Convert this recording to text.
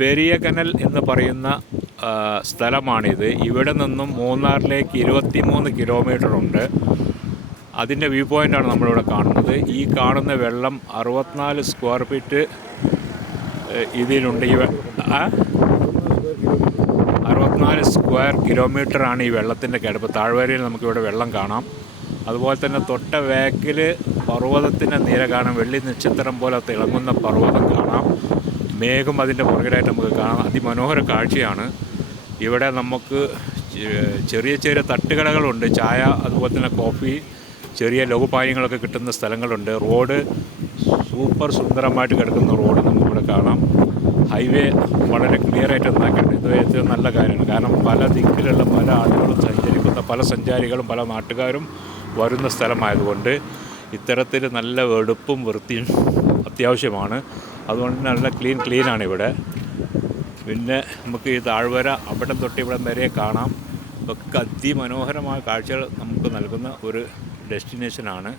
പെരിയകനൽ എന്ന് പറയുന്ന സ്ഥലമാണിത്. ഇവിടെ നിന്നും മൂന്നാറിലേക്ക് 23 കിലോമീറ്റർ ഉണ്ട്. അതിൻ്റെ വ്യൂ പോയിൻ്റാണ് നമ്മളിവിടെ കാണുന്നത്. ഈ കാണുന്ന വെള്ളം 64 സ്ക്വയർ ഫീറ്റ് ഇതിലുണ്ട്. 64 സ്ക്വയർ കിലോമീറ്ററാണ് ഈ വെള്ളത്തിൻ്റെ കിടപ്പ്. താഴ്വരയിൽ നമുക്കിവിടെ വെള്ളം കാണാം. അതുപോലെ തന്നെ തൊട്ട വേക്കിൽ പർവ്വതത്തിൻ്റെ നിര കാണാം. വെള്ളി നക്ഷത്രം പോലെ തിളങ്ങുന്ന പർവ്വതം കാണാം. മേഘം അതിൻ്റെ പുറകിലായിട്ട് നമുക്ക് കാണാം. അതിമനോഹര കാഴ്ചയാണ്. ഇവിടെ നമുക്ക് ചെറിയ ചെറിയ തട്ടുകടകളുണ്ട്. ചായ, അതുപോലെ തന്നെ കോഫി, ചെറിയ ലഘുപാനീയങ്ങളൊക്കെ കിട്ടുന്ന സ്ഥലങ്ങളുണ്ട്. റോഡ് സൂപ്പർ സുന്ദരമായിട്ട് കിടക്കുന്ന റോഡ് നമുക്കിവിടെ കാണാം. ഹൈവേ വളരെ ക്ലിയറായിട്ട് ഉണ്ടാക്കിയിട്ടുണ്ട്. ഇത് ഏറ്റവും നല്ല കാര്യമാണ്. കാരണം പല ദിക്കിലുള്ള പല ആളുകളും സഞ്ചരിക്കുന്ന പല സഞ്ചാരികളും പല നാട്ടുകാരും വരുന്ന സ്ഥലമായതുകൊണ്ട് ഇത്തരത്തിൽ നല്ല വെടുപ്പും വൃത്തിയും അത്യാവശ്യമാണ്. അതുകൊണ്ട് നല്ല ക്ലീനാണ് ഇവിടെ. പിന്നെ നമുക്ക് ഈ താഴ്വര അവിടെ തൊട്ട് ഇവിടെ വരെ കാണാം. ഒക്കെ അതിമനോഹരമായ കാഴ്ചകൾ നമുക്ക് നൽകുന്ന ഒരു ഡെസ്റ്റിനേഷനാണ്.